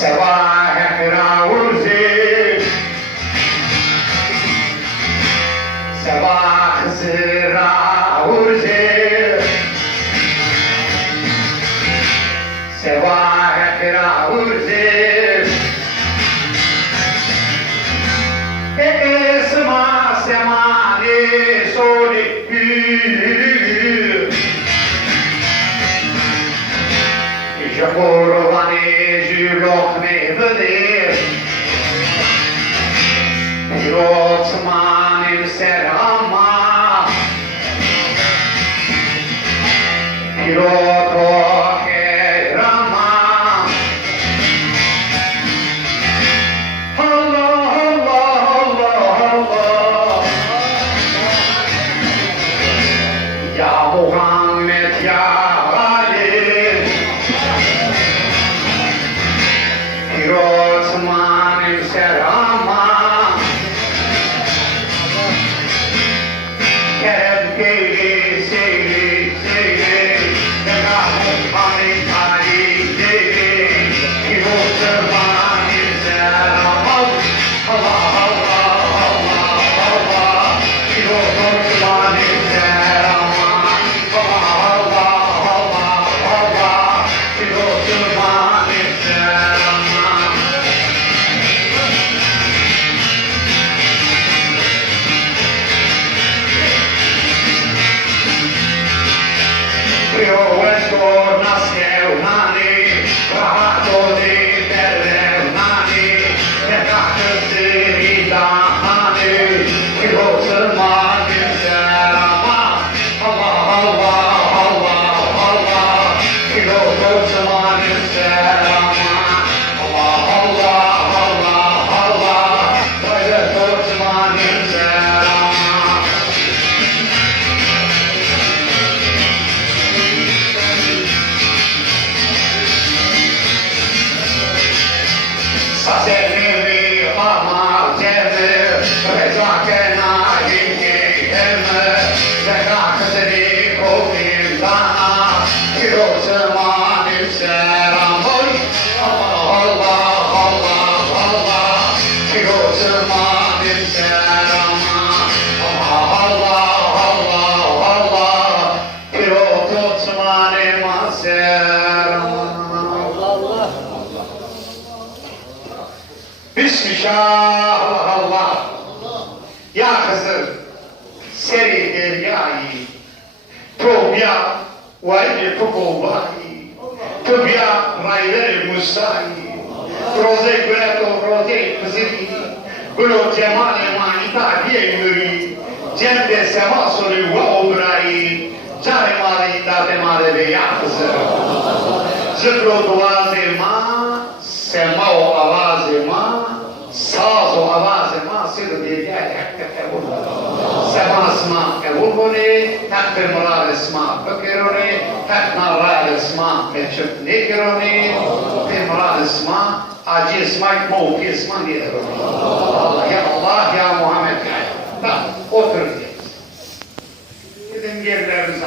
سواك راوزي سواك زراوزي سواك راوزي اسمع سمعني صوتك Jaburvani Julokne Vadir Pirotsman Serama Pirotoke Rama Allah Allah Allah Allah Ya Muhammed Ya Pirotman Serama Kerem Keyli Seyli Seyli Negahum Hamid Ali Seyli Pirotman Serama Allah Allah Allah Allah Pirotman Serama Allah Allah Allah Allah Pirotman Serama Io esco nasce un'anni, trabajo di terre un'anni, che caccia si da anni, che lo se mani serama, Allah, Allah, Allah, Allah, che lo se mani serama, Allah, Allah, Allah, Allah, che lo se mani serama. Sazermi ama cemi, rezake na yinki elme, zekakatri kovim dana, pirosman seramol, Allah Allah Allah, pirosman serama, Allah Allah Allah, pirosman serama. Bismillah Allah Ya Hızır Seri deryayı Tobya Vayli Tukovahi Tobya Rayveri Musahi Roze Gületo Roze Kızıri Gülo Cemali Manita Diyemuri Cemde Sema Suri Ve Obrayı Care Mari Date Mare Ve Ya Hızır Zıkro Duaze Ma Sema o avaze Ma Saz o avaze Ma Sıdı Deryayı Hakka Sema Esma Kabul Kone Takdir Murad Esma Fakirone Tak Narad Esma Meçhut Nekirone Bir Murad Esma Acı Esma Mevki Esma Nedirone Ya Allah Ya Muhammed Tamam oturun. Gidin yerlerinize